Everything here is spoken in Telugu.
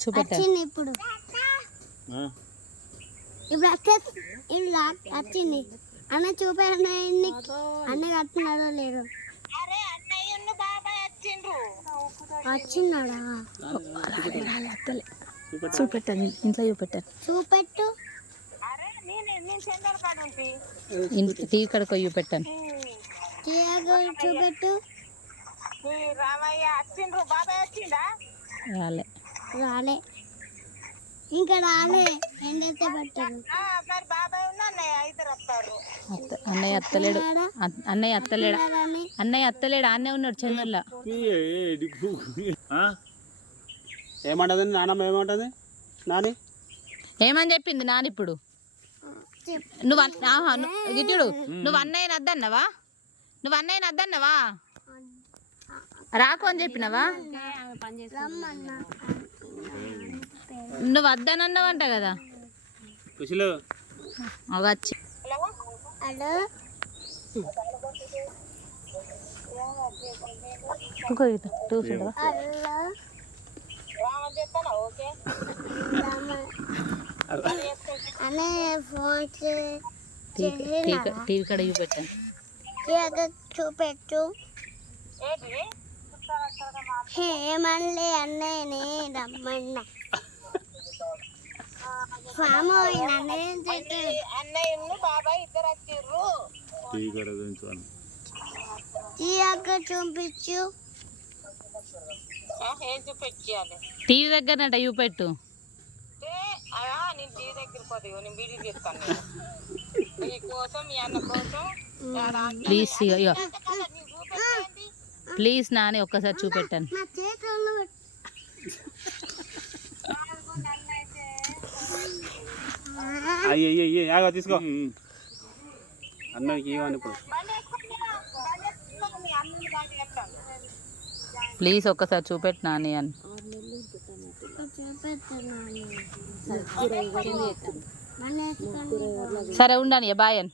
చూపెట్టాను ఇప్పుడు వచ్చింది అన్న చూపెట్టిన అన్న కట్టినాడో లేదో వచ్చిన్నాడా చూపెట్టాను ఇంట్లో చూపెట్టాను టీవీ కడకు చూపెట్టాను చూపెట్టు రాలే రాలే ఇంకా రాలే ఎండైతే పట్టారు అన్నయ్య అత్తలేడు అన్నయ్య అత్తలేడు ఆన్నే ఉన్నాడు చెన్నూరులో ఏమంటది నానమ్మ ఏమంటది నాని ఏమని చెప్పింది నాని ఇప్పుడు నువ్వు గిట్టుడు నువ్వు అన్నయ్యని అద్దన్నవా రాకు అని చెప్పినవా నువ్వు వద్దనన్నావంట కదా వచ్చి టీవీ కడ చూపెట్టు ఏమనలే అన్నయ్యని రమ్మన్నా అన్నయ్య బాబాయ్ ఇద్దరు వచ్చిర్రు చూపించు ఏం చూపించాలి టీవీ దగ్గరనట చూపెట్టు నేను టీవీ దగ్గర పోతే నేను వీడియో చేస్తాను నీ కోసం మీ అన్న కోసం ప్లీజ్ నాని ఒక్కసారి చూపెట్టాను అయ్యో తీసుకో అన్నకి ఇవ్వని ఇప్పుడు ప్లీజ్ ఒక్కసారి చూపెట్టు నాని అని సరే ఉండని బాయ్ అని